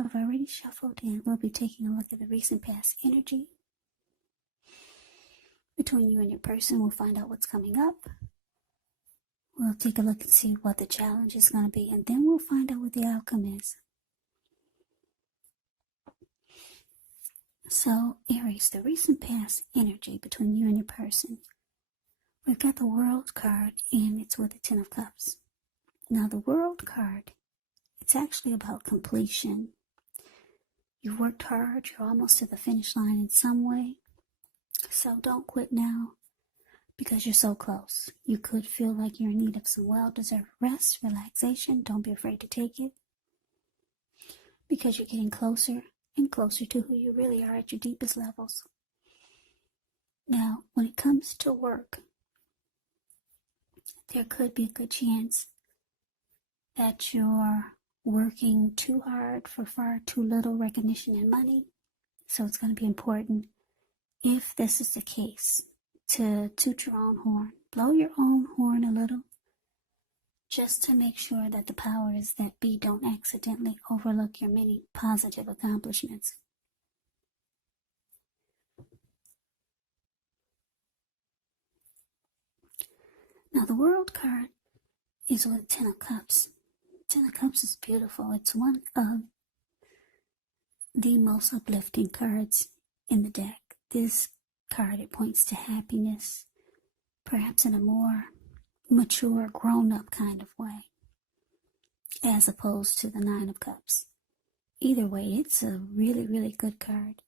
I've already shuffled and we'll be taking a look at the recent past energy between you and your person. We'll find out what's coming up. We'll take a look and see what the challenge is going to be, and then we'll find out what the outcome is. So, Aries, the recent past energy between you and your person. We've got the World card, and it's with the Ten of Cups. Now, the World card, it's actually about completion. You worked hard, you're almost to the finish line in some way. So don't quit now because you're so close. You could feel like you're in need of some well-deserved rest, relaxation. Don't be afraid to take it because you're getting closer and closer to who you really are at your deepest levels. Now, when it comes to work, there could be a good chance that you're working too hard for far too little recognition and money. So it's going to be important, if this is the case, to toot your own horn. Blow your own horn a little, just to make sure that the powers that be don't accidentally overlook your many positive accomplishments. Now, the World card is with Ten of Cups. Ten of Cups is beautiful. It's one of the most uplifting cards in the deck. This card, it points to happiness, perhaps in a more mature, grown-up kind of way, as opposed to the Nine of Cups. Either way, it's a really, really good card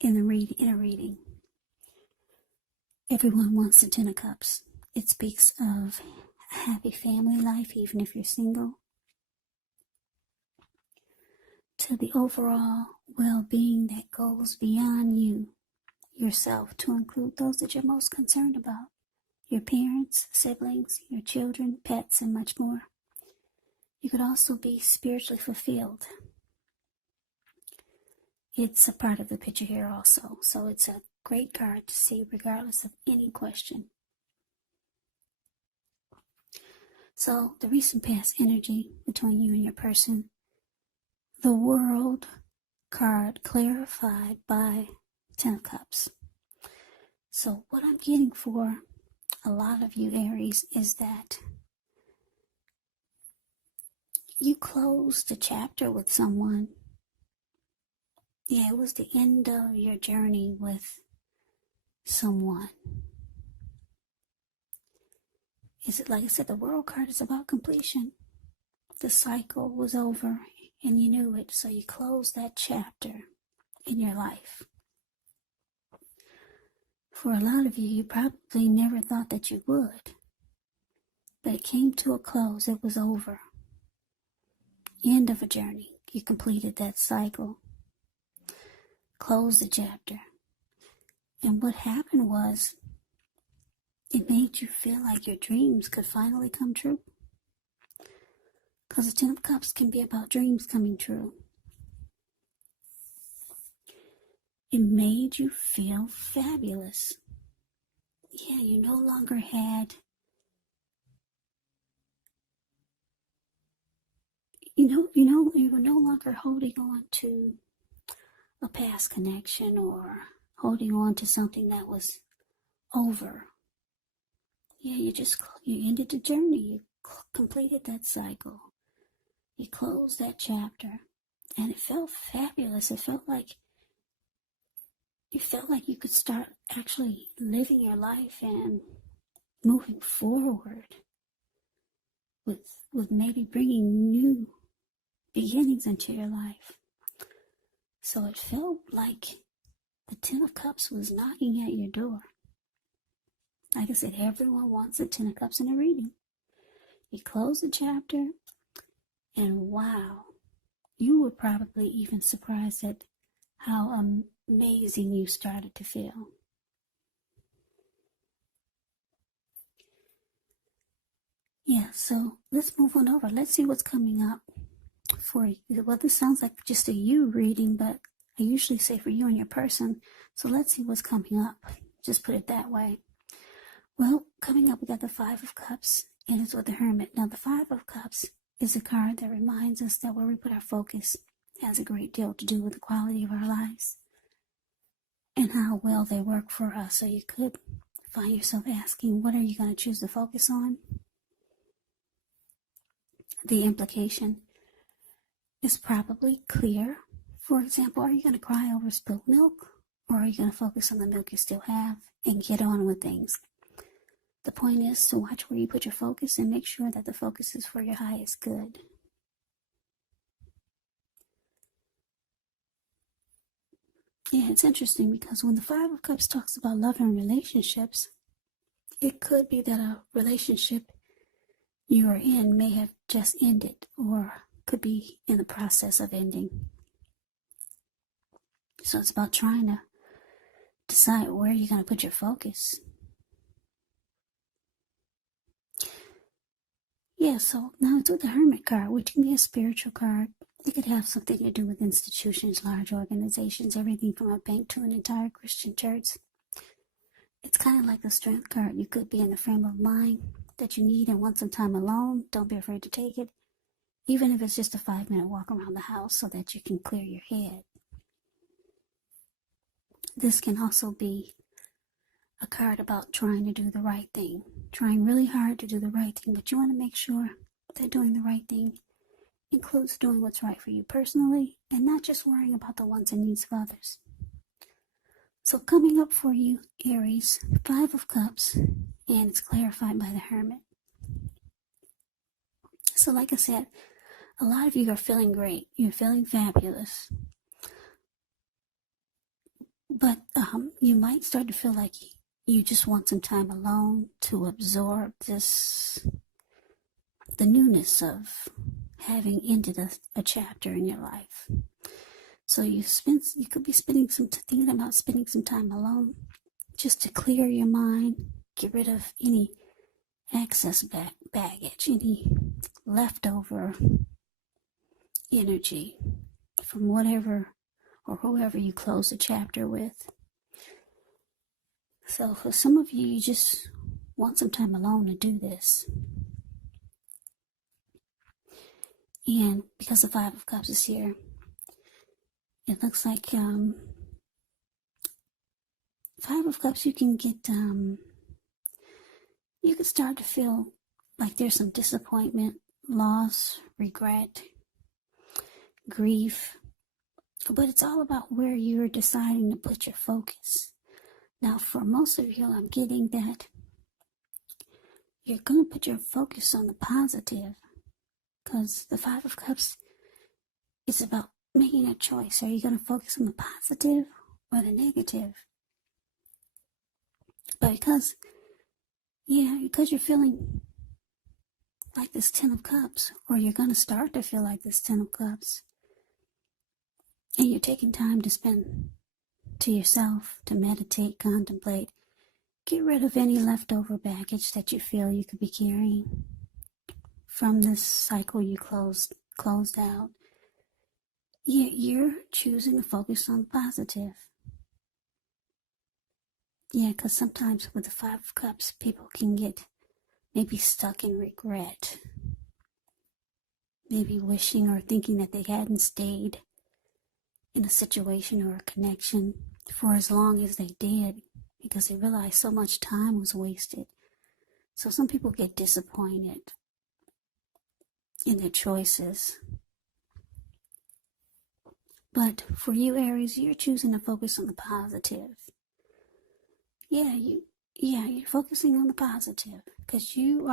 in a reading. Everyone wants the Ten of Cups. It speaks of a happy family life, even if you're single, to the overall well-being that goes beyond you, yourself, to include those that you're most concerned about, your parents, siblings, your children, pets, and much more. You could also be spiritually fulfilled. It's a part of the picture here also, so it's a great card to see regardless of any question. So, the recent past energy between you and your person, the World card clarified by Ten of Cups. So what I'm getting for a lot of you Aries is that you closed a chapter with someone. Yeah, it was the end of your journey with someone. Is it, like I said, the World card is about completion. The cycle was over and you knew it, so you closed that chapter in your life. For a lot of you, you probably never thought that you would, but it came to a close. It was over. End of a journey. You completed that cycle, closed the chapter. And what happened was, it made you feel like your dreams could finally come true. Because the Ten of Cups can be about dreams coming true. It made you feel fabulous. Yeah, you no longer had, you were no longer holding on to a past connection or holding on to something that was over. Yeah, you ended the journey. You completed that cycle. You closed that chapter, and it felt fabulous. It felt like you could start actually living your life and moving forward with maybe bringing new beginnings into your life. So it felt like the Ten of Cups was knocking at your door. Like I said, everyone wants the Ten of Cups in a reading. You close the chapter, and wow, you were probably even surprised at how amazing you started to feel. Yeah, so let's move on over. Let's see what's coming up for you. Well, this sounds like just a you reading, but I usually say for you and your person. So let's see what's coming up. Just put it that way. Well, coming up, we got the Five of Cups, and it's with the Hermit. Now, the Five of Cups is a card that reminds us that where we put our focus, has a great deal to do with the quality of our lives and how well they work for us. So you could find yourself asking, what are you going to choose to focus on? The implication is probably clear. For example, are you going to cry over spilled milk, or are you going to focus on the milk you still have and get on with things? The point is to watch where you put your focus and make sure that the focus is for your highest good. Yeah, it's interesting because when the Five of Cups talks about love and relationships, it could be that a relationship you are in may have just ended or could be in the process of ending. So it's about trying to decide where you're going to put your focus. Yeah, so now it's with the Hermit card, which can be a spiritual card. It could have something to do with institutions, large organizations, everything from a bank to an entire Christian church. It's kind of like the Strength card. You could be in the frame of mind that you need and want some time alone. Don't be afraid to take it, even if it's just a 5-minute walk around the house so that you can clear your head. This can also be a card about trying to do the right thing, trying really hard to do the right thing, but you want to make sure that doing the right thing includes doing what's right for you personally and not just worrying about the wants and needs of others. So coming up for you, Aries, 5 of Cups, and it's clarified by the Hermit. So like I said, a lot of you are feeling great. You're feeling fabulous. But you might start to feel like you just want some time alone to absorb the newness of having ended a chapter in your life. So you could be thinking about spending some time alone just to clear your mind, get rid of any excess baggage, any leftover energy from whatever or whoever you close the chapter with. So for some of you, you just want some time alone to do this. And because the 5 of Cups is here, it looks like 5 of Cups, you can get, you can start to feel like there's some disappointment, loss, regret, grief. But it's all about where you're deciding to put your focus. Now, for most of you, I'm getting that you're going to put your focus on the positive, because the 5 of Cups is about making a choice. Are you going to focus on the positive or the negative? But because you're feeling like this 10 of Cups, or you're going to start to feel like this 10 of Cups, and you're taking time to spend to yourself, to meditate, contemplate, get rid of any leftover baggage that you feel you could be carrying from this cycle you closed out. You're choosing to focus on the positive. Yeah, because sometimes with the 5 of Cups, people can get maybe stuck in regret, maybe wishing or thinking that they hadn't stayed in a situation or a connection for as long as they did, because they realized so much time was wasted. So some people get disappointed in their choices. But for you, Aries, you're choosing to focus on the positive. You're focusing on the positive because you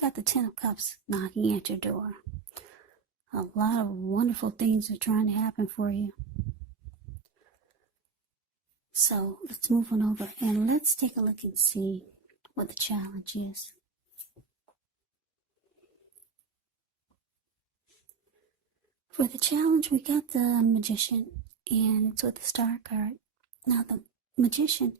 got the 10 of Cups knocking at your door. A lot of wonderful things are trying to happen for you. So let's move on over and let's take a look and see what the challenge is. For the challenge, we got the Magician, and it's with the Star card. Now, the Magician,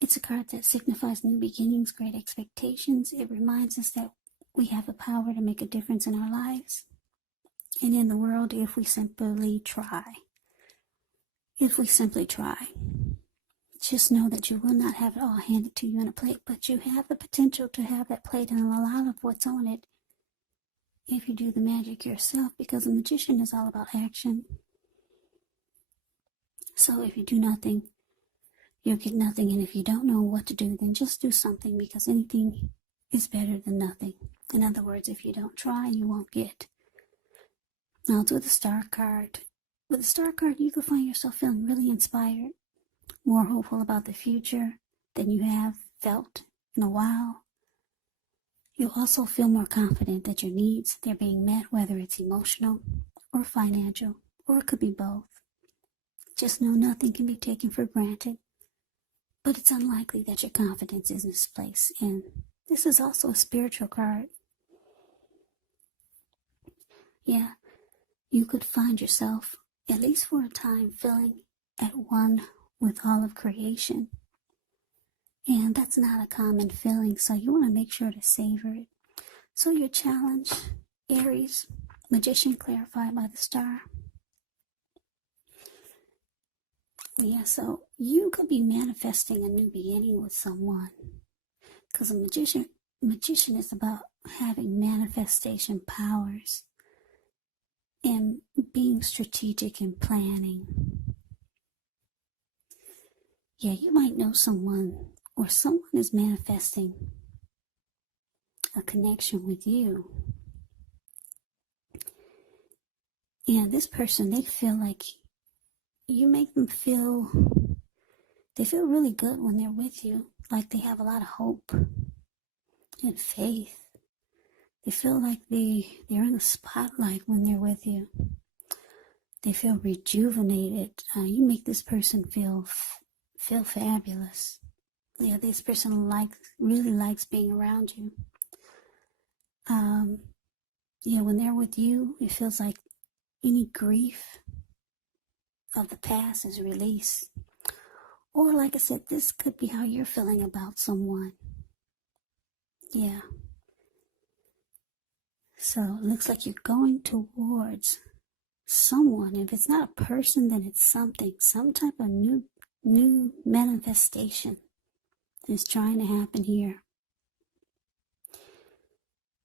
it's a card that signifies new beginnings, great expectations. It reminds us that we have the power to make a difference in our lives and in the world if we simply try. If we simply try. Just know that you will not have it all handed to you on a plate, but you have the potential to have that plate, and a lot of what's on it if you do the magic yourself, because a magician is all about action. So if you do nothing, you'll get nothing. And if you don't know what to do, then just do something, because anything is better than nothing. In other words, if you don't try, you won't get. Now, with the star card. With the star card, you could find yourself feeling really inspired, more hopeful about the future than you have felt in a while. You'll also feel more confident that your needs, they're being met, whether it's emotional or financial, or it could be both. Just know nothing can be taken for granted, but it's unlikely that your confidence is misplaced. And this is also a spiritual card. Yeah, you could find yourself, at least for a time, feeling at one with all of creation. And that's not a common feeling, so you want to make sure to savor it. So your challenge, Aries, magician clarified by the star. Yeah, so you could be manifesting a new beginning with someone, because a magician is about having manifestation powers and being strategic and planning. Yeah, you might know someone, or someone is manifesting a connection with you. And this person, they feel like you make them feel, they feel really good when they're with you. Like they have a lot of hope and faith. They feel like they're in the spotlight when they're with you. They feel rejuvenated. You make this person feel fabulous. Yeah, this person really likes being around you. Yeah, when they're with you, it feels like any grief of the past is released. Or like I said, this could be how you're feeling about someone. Yeah. So it looks like you're going towards someone. If it's not a person, then it's something. Some type of new manifestation is trying to happen here.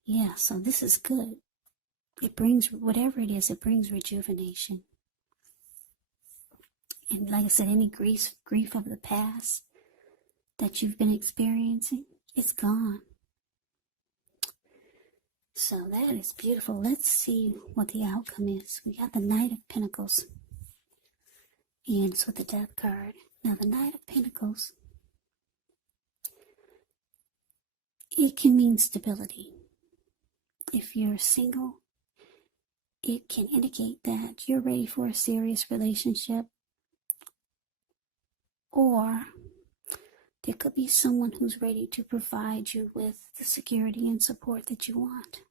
Yeah, so this is good. It brings, whatever it is, it brings rejuvenation. And like I said, any grief of the past that you've been experiencing, it's gone. So that is beautiful. Let's see what the outcome is. We got the Knight of Pentacles. And it's with the Death card. Now the Knight of Pentacles, it can mean stability. If you're single, it can indicate that you're ready for a serious relationship. Or there could be someone who's ready to provide you with the security and support that you want.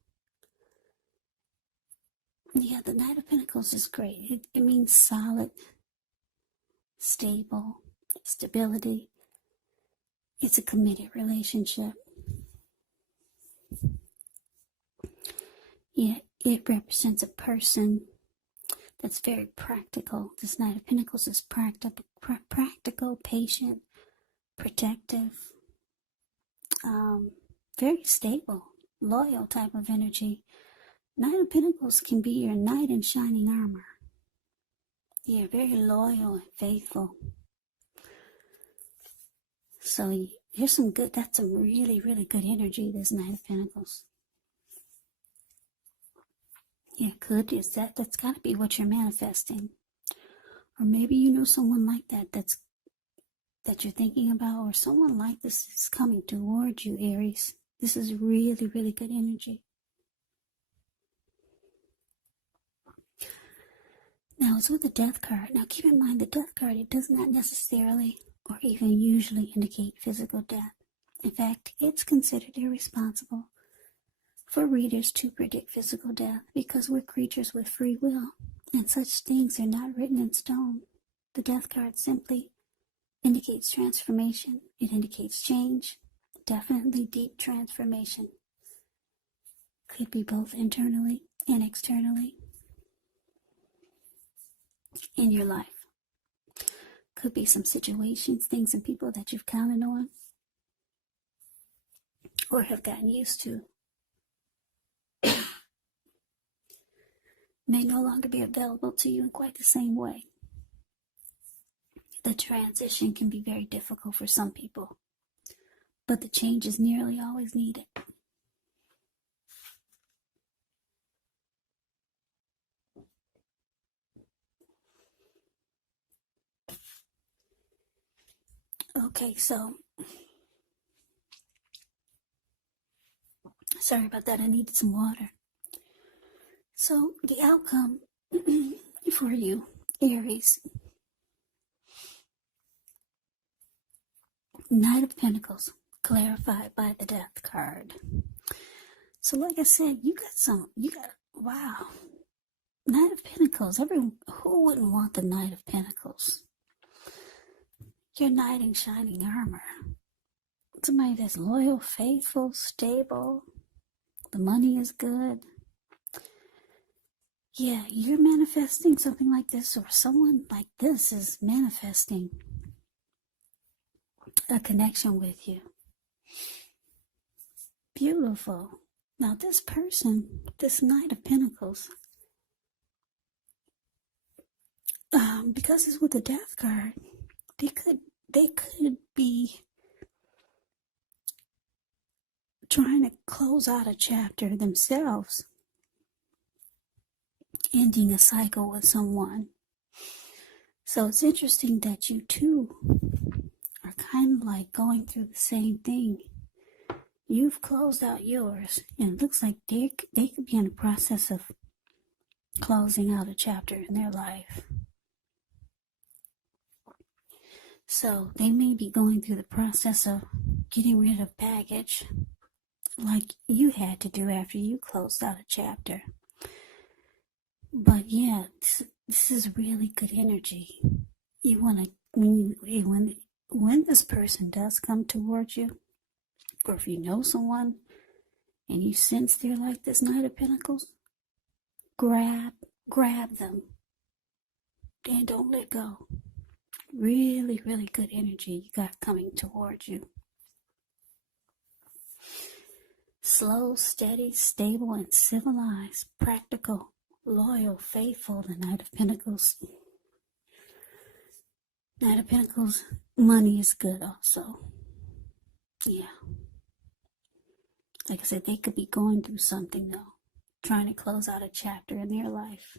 Yeah, the Knight of Pentacles is great. It means solid, stable, stability. It's a committed relationship. Yeah, it represents a person that's very practical. This Knight of Pentacles is practical, patient, protective, very stable, loyal type of energy. Knight of Pentacles can be your knight in shining armor. Yeah, very loyal and faithful. So here's some good, that's some really, really good energy, this Knight of Pentacles. Yeah, good is that's got to be what you're manifesting. Or maybe you know someone like that you're thinking about, or someone like this is coming towards you, Aries. This is really, really good energy. Now it's with the Death card. Now keep in mind the Death card, it does not necessarily or even usually indicate physical death. In fact, it's considered irresponsible for readers to predict physical death because we're creatures with free will, and such things are not written in stone. The Death card simply indicates transformation. It indicates change, definitely deep transformation. Could be both internally and externally in your life. Could be some situations, things and people that you've counted on or have gotten used to. may no longer be available to you in quite the same way. The transition can be very difficult for some people, but the change is nearly always needed. Okay, so sorry about that. I needed some water. So the outcome for you, Aries, Knight of Pentacles, clarified by the Death card. So like I said, wow, Knight of Pentacles. Who wouldn't want the Knight of Pentacles? Your knight in shining armor. Somebody that's loyal, faithful, stable. The money is good. Yeah, you're manifesting something like this, or someone like this is manifesting a connection with you. Beautiful. Now this person, this Knight of Pentacles, because it's with the Death card, they could be trying to close out a chapter themselves, ending a cycle with someone. So it's interesting that you two are kind of like going through the same thing. You've closed out yours, and it looks like they could be in the process of closing out a chapter in their life. So they may be going through the process of getting rid of baggage like you had to do after you closed out a chapter. But yeah, this is really good energy. You want to, when this person does come towards you, or if you know someone and you sense they're like this Knight of Pentacles, grab them and don't let go. Really, really good energy you got coming towards you. Slow, steady, stable, and civilized, practical, loyal, faithful, the Knight of Pentacles. Knight of Pentacles, money is good also. Yeah. Like I said, they could be going through something though, trying to close out a chapter in their life.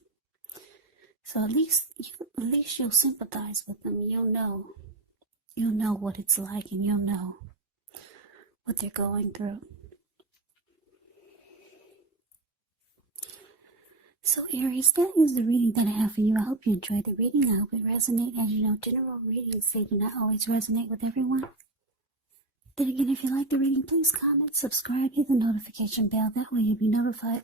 So at least you'll sympathize with them. You'll know what it's like, and you'll know what they're going through. So Aries, that is the reading that I have for you. I hope you enjoyed the reading. I hope it resonated. As you know, general readings, they do not always resonate with everyone. Then again, if you like the reading, please comment, subscribe, hit the notification bell. That way you'll be notified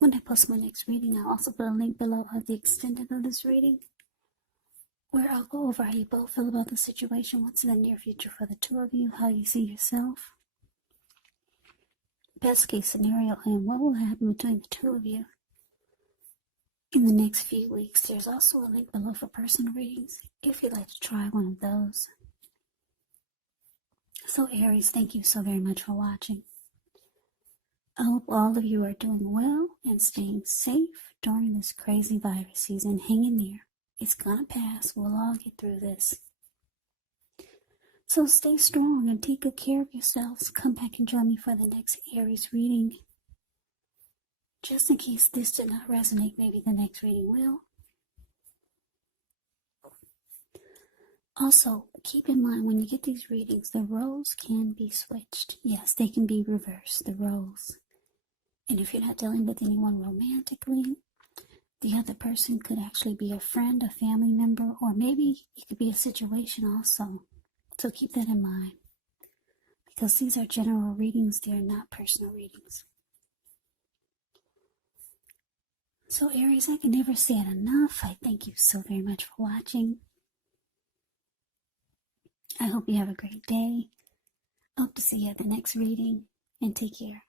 when I post my next reading. I'll also put a link below of the extended of this reading, where I'll go over how you both feel about the situation, what's in the near future for the two of you, how you see yourself, best case scenario, and what will happen between the two of you in the next few weeks. There's also a link below for personal readings if you'd like to try one of those. So Aries, thank you so very much for watching. I hope all of you are doing well and staying safe during this crazy virus season. Hang in there. It's gonna pass. We'll all get through this. So stay strong and take good care of yourselves. Come back and join me for the next Aries reading. Just in case this did not resonate, maybe the next reading will. Also, keep in mind when you get these readings, the roles can be switched. Yes, they can be reversed, the roles. And if you're not dealing with anyone romantically, the other person could actually be a friend, a family member, or maybe it could be a situation also. So keep that in mind. Because these are general readings, they are not personal readings. So Aries, I can never say it enough. I thank you so very much for watching. I hope you have a great day. Hope to see you at the next reading, and take care.